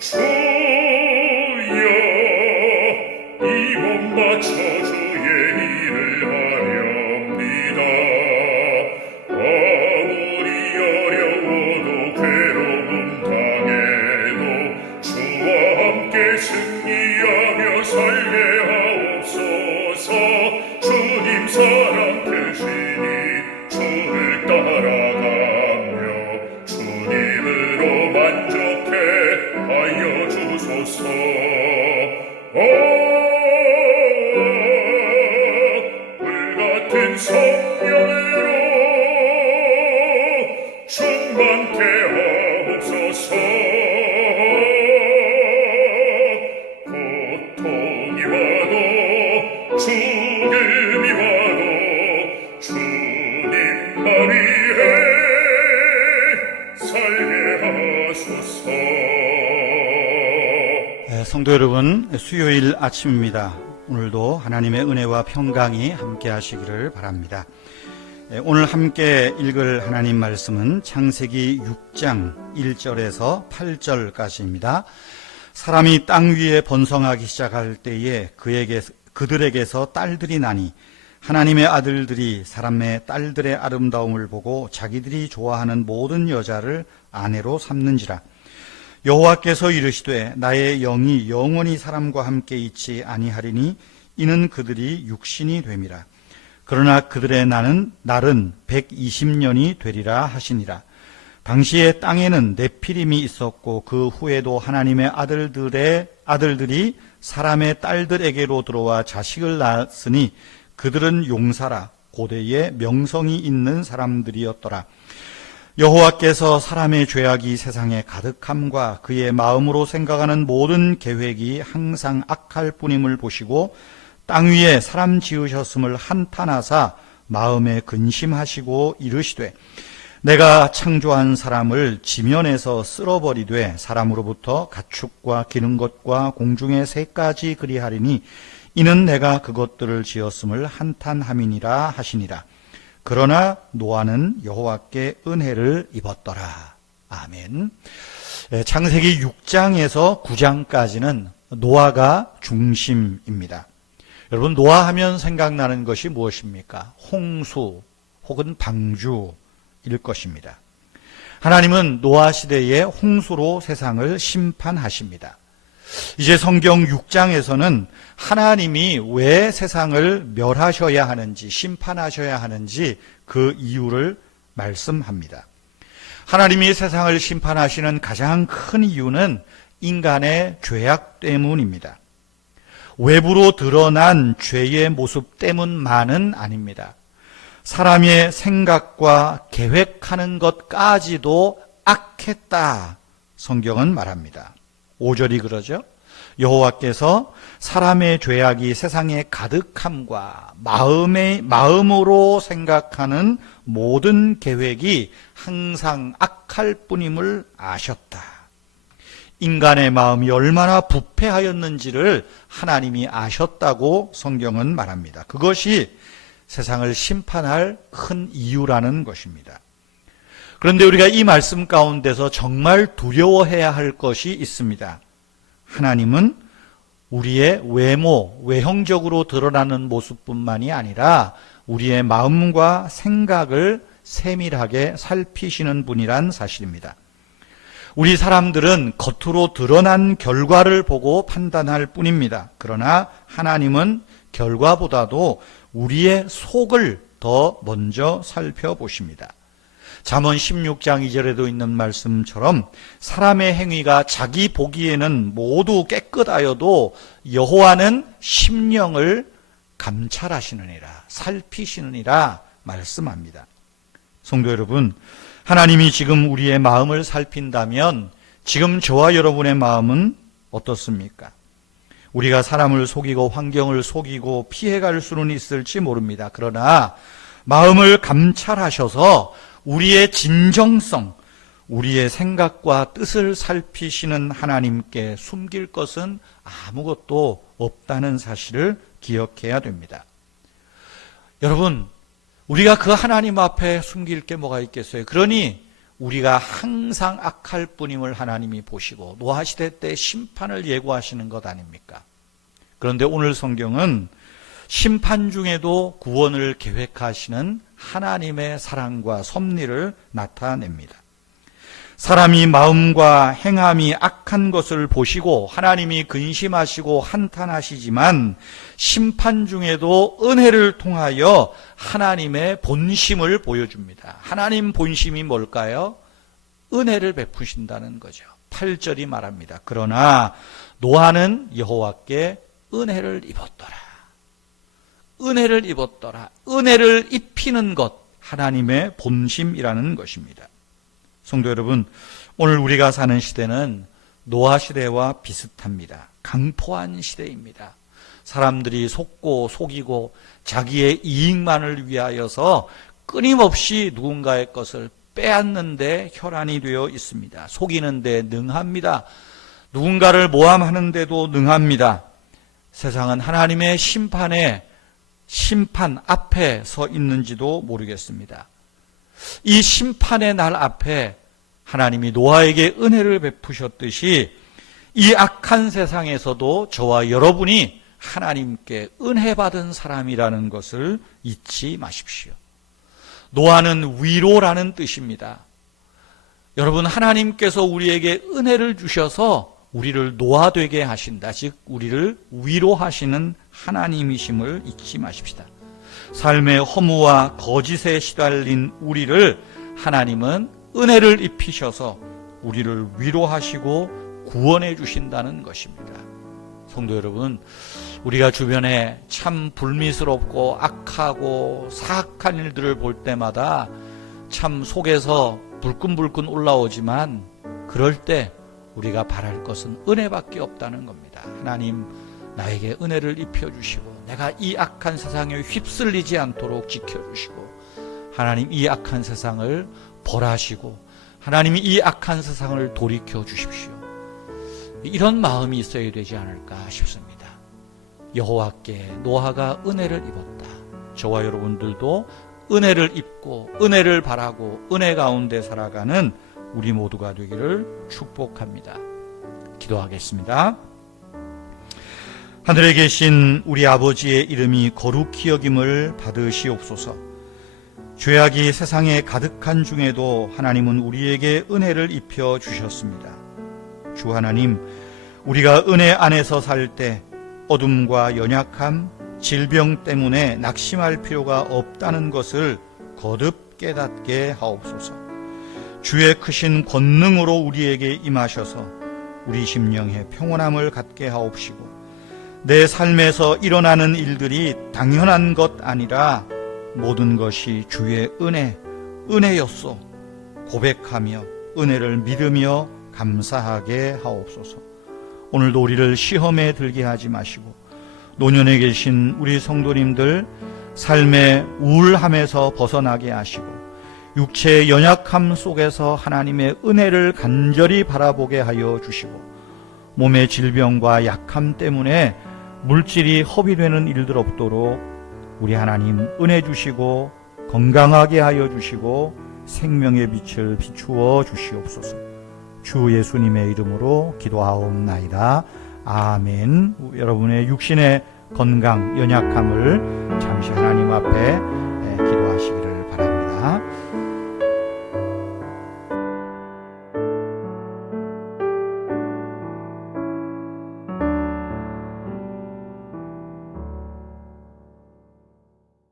주여 이 몸 바쳐 주의 일을 하렵니다. 아무리 어려워도 괴로움 당해도 주와 함께 승리하며 살게 하옵소서. 주님 사랑 크시니 주를 따라가며 주님으로 만족해 하여 주소서. 불같은 성령으로 충만케 하옵소서. 고통이 와도 죽음이 와도 주님만 위해 살게 하소서. 성도 여러분, 수요일 아침입니다. 오늘도 하나님의 은혜와 평강이 함께 하시기를 바랍니다. 오늘 함께 읽을 하나님 말씀은 창세기 6장 1절에서 8절까지입니다. 사람이 땅 위에 번성하기 시작할 때에 그들에게서 딸들이 나니 하나님의 아들들이 사람의 딸들의 아름다움을 보고 자기들이 좋아하는 모든 여자를 아내로 삼는지라. 여호와께서 이르시되 나의 영이 영원히 사람과 함께 있지 아니하리니 이는 그들이 육신이 됨이라. 그러나 그들의 날은 120년이 되리라 하시니라. 당시에 땅에는 네피림이 있었고 그 후에도 하나님의 아들들이 사람의 딸들에게로 들어와 자식을 낳았으니 그들은 용사라 고대에 명성이 있는 사람들이었더라. 여호와께서 사람의 죄악이 세상에 가득함과 그의 마음으로 생각하는 모든 계획이 항상 악할 뿐임을 보시고 땅 위에 사람 지으셨음을 한탄하사 마음에 근심하시고 이르시되 내가 창조한 사람을 지면에서 쓸어버리되 사람으로부터 가축과 기는 것과 공중의 새까지 그리하리니 이는 내가 그것들을 지었음을 한탄함이니라 하시니라. 그러나 노아는 여호와께 은혜를 입었더라. 아멘. 창세기 6장에서 9장까지는 노아가 중심입니다. 여러분, 노아하면 생각나는 것이 무엇입니까? 홍수 혹은 방주일 것입니다. 하나님은 노아 시대에 홍수로 세상을 심판하십니다. 이제 성경 6장에서는 하나님이 왜 세상을 멸하셔야 하는지, 심판하셔야 하는지 그 이유를 말씀합니다. 하나님이 세상을 심판하시는 가장 큰 이유는 인간의 죄악 때문입니다. 외부로 드러난 죄의 모습 때문만은 아닙니다. 사람의 생각과 계획하는 것까지도 악했다, 성경은 말합니다. 5절이 그러죠. 여호와께서 사람의 죄악이 세상에 가득함과 마음으로 생각하는 모든 계획이 항상 악할 뿐임을 아셨다. 인간의 마음이 얼마나 부패하였는지를 하나님이 아셨다고 성경은 말합니다. 그것이 세상을 심판할 큰 이유라는 것입니다. 그런데 우리가 이 말씀 가운데서 정말 두려워해야 할 것이 있습니다. 하나님은 우리의 외형적으로 드러나는 모습뿐만이 아니라 우리의 마음과 생각을 세밀하게 살피시는 분이란 사실입니다. 우리 사람들은 겉으로 드러난 결과를 보고 판단할 뿐입니다. 그러나 하나님은 결과보다도 우리의 속을 더 먼저 살펴보십니다. 잠언 16장 2절에도 있는 말씀처럼 사람의 행위가 자기 보기에는 모두 깨끗하여도 여호와는 심령을 감찰하시느니라, 살피시느니라 말씀합니다. 성도 여러분, 하나님이 지금 우리의 마음을 살핀다면 지금 저와 여러분의 마음은 어떻습니까? 우리가 사람을 속이고 환경을 속이고 피해갈 수는 있을지 모릅니다. 그러나 마음을 감찰하셔서 우리의 진정성, 우리의 생각과 뜻을 살피시는 하나님께 숨길 것은 아무것도 없다는 사실을 기억해야 됩니다. 여러분, 우리가 그 하나님 앞에 숨길 게 뭐가 있겠어요? 그러니 우리가 항상 악할 뿐임을 하나님이 보시고 노하시대 때 심판을 예고하시는 것 아닙니까? 그런데 오늘 성경은 심판 중에도 구원을 계획하시는 하나님의 사랑과 섭리를 나타냅니다. 사람이 마음과 행함이 악한 것을 보시고 하나님이 근심하시고 한탄하시지만 심판 중에도 은혜를 통하여 하나님의 본심을 보여줍니다. 하나님 본심이 뭘까요? 은혜를 베푸신다는 거죠. 8절이 말합니다. 그러나 노아는 여호와께 은혜를 입었더라. 은혜를 입었더라. 은혜를 입히는 것, 하나님의 본심이라는 것입니다. 성도 여러분, 오늘 우리가 사는 시대는 노아 시대와 비슷합니다. 강포한 시대입니다. 사람들이 속고 속이고 자기의 이익만을 위하여서 끊임없이 누군가의 것을 빼앗는데 혈안이 되어 있습니다. 속이는데 능합니다. 누군가를 모함하는 데도 능합니다. 세상은 하나님의 심판 앞에 서 있는지도 모르겠습니다. 이 심판의 날 앞에 하나님이 노아에게 은혜를 베푸셨듯이 이 악한 세상에서도 저와 여러분이 하나님께 은혜 받은 사람이라는 것을 잊지 마십시오. 노아는 위로라는 뜻입니다. 여러분, 하나님께서 우리에게 은혜를 주셔서 우리를 노아되게 하신다. 즉 우리를 위로하시는 하나님이심을 잊지 마십시다. 삶의 허무와 거짓에 시달린 우리를 하나님은 은혜를 입히셔서 우리를 위로하시고 구원해 주신다는 것입니다. 성도 여러분, 우리가 주변에 참 불미스럽고 악하고 사악한 일들을 볼 때마다 참 속에서 불끈불끈 올라오지만 그럴 때 우리가 바랄 것은 은혜밖에 없다는 겁니다. 하나님, 나에게 은혜를 입혀주시고 내가 이 악한 세상에 휩쓸리지 않도록 지켜주시고 하나님, 이 악한 세상을 벌하시고 하나님이 이 악한 세상을 돌이켜 주십시오. 이런 마음이 있어야 되지 않을까 싶습니다. 여호와께 노아가 은혜를 입었다. 저와 여러분들도 은혜를 입고 은혜를 바라고 은혜 가운데 살아가는 우리 모두가 되기를 축복합니다. 기도하겠습니다. 하늘에 계신 우리 아버지의 이름이 거룩히 여김을 받으시옵소서. 죄악이 세상에 가득한 중에도 하나님은 우리에게 은혜를 입혀 주셨습니다. 주 하나님, 우리가 은혜 안에서 살 때 어둠과 연약함, 질병 때문에 낙심할 필요가 없다는 것을 거듭 깨닫게 하옵소서. 주의 크신 권능으로 우리에게 임하셔서 우리 심령에 평온함을 갖게 하옵시고 내 삶에서 일어나는 일들이 당연한 것 아니라 모든 것이 주의 은혜였소 고백하며 은혜를 믿으며 감사하게 하옵소서. 오늘도 우리를 시험에 들게 하지 마시고 노년에 계신 우리 성도님들 삶의 우울함에서 벗어나게 하시고 육체의 연약함 속에서 하나님의 은혜를 간절히 바라보게 하여 주시고 몸의 질병과 약함 때문에 물질이 허비되는 일들 없도록 우리 하나님 은혜 주시고 건강하게 하여 주시고 생명의 빛을 비추어 주시옵소서. 주 예수님의 이름으로 기도하옵나이다. 아멘. 여러분의 육신의 건강, 연약함을 잠시 하나님 앞에 기도하시기를 바랍니다.